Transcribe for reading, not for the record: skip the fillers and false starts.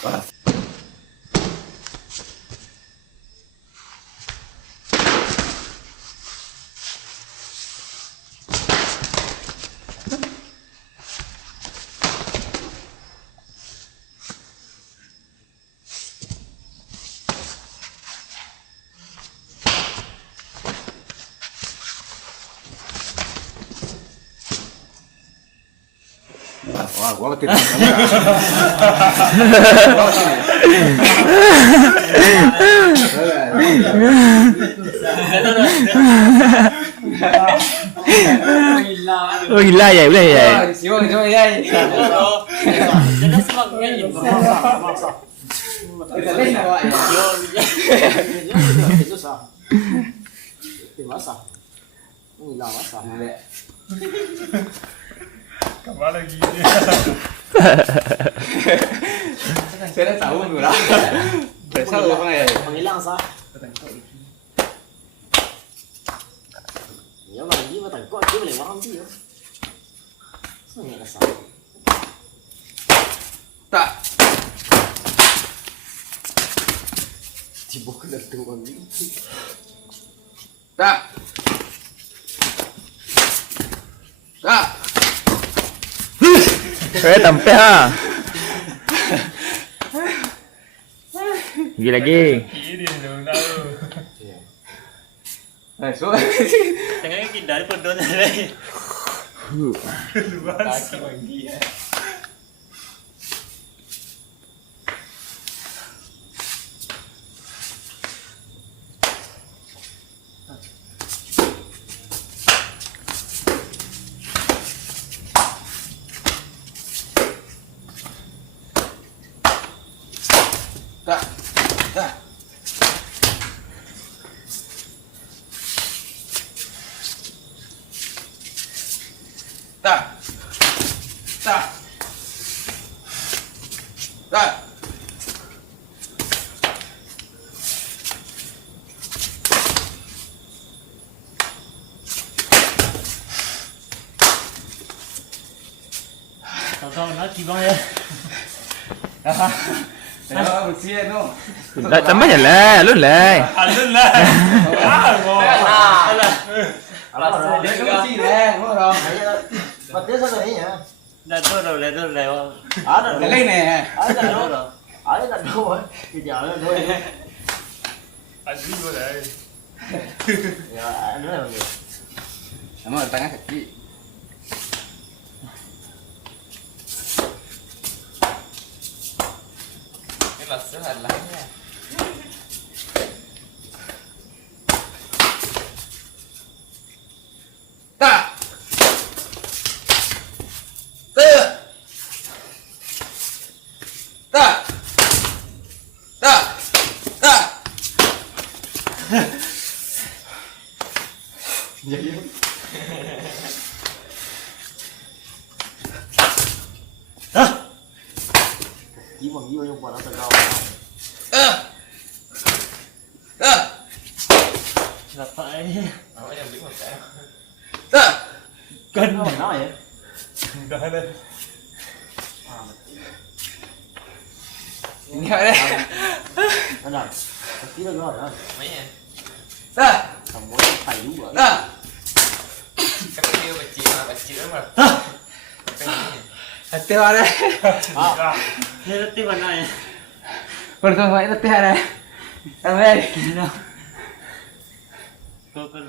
Wah, gua tidak. Oh gila ya, boleh ya. Siapa ya? Jangan semangat ni. Kita lain awak ya. Itu sah. Itu masa. Ini lah masa. Kapan lagi ni? Saya dah tahu dulu lah. Besar apa ya? Menghilang sah. Ya lagi macam kau dia boleh orang dia. Sangat sah. Tak. Tiba kena tuan ni. Tak. Tak. Tampil ha. Lagi. Ini dulu tahu. So. Tengah kita dari pedon ni. Luas lagi. Tak. Tak. Tak. Tak. Tak. Tahu nak kibang ya. Saya bersih no. Dah tambah je lah, lu lah. Alun lah. Alah. Alah, dia bersih dah, orang. Patut sana ni ya. Dah dah. Ada. Lain ni. Ada dah. Ada dah. Kita ada dah. Asyik boleh. Ya, ada dah. Nama tengah kaki. Sehat lah ya. Tak. Tak. Tak. Tak. Tak. Jadi. Gimana yang buat apa kau? Siapa ini? Awak yang beli makan. Tak. Kan mana ya? Dah ada. Ini ada. Ada. Kita dah ada. Mana? Tak. Kamu tak juga. Tak. Kata dia kecil mah. Hati ada. Ah. Ni letih mana ya? Pertama kali hati ada. Amin. Kau kan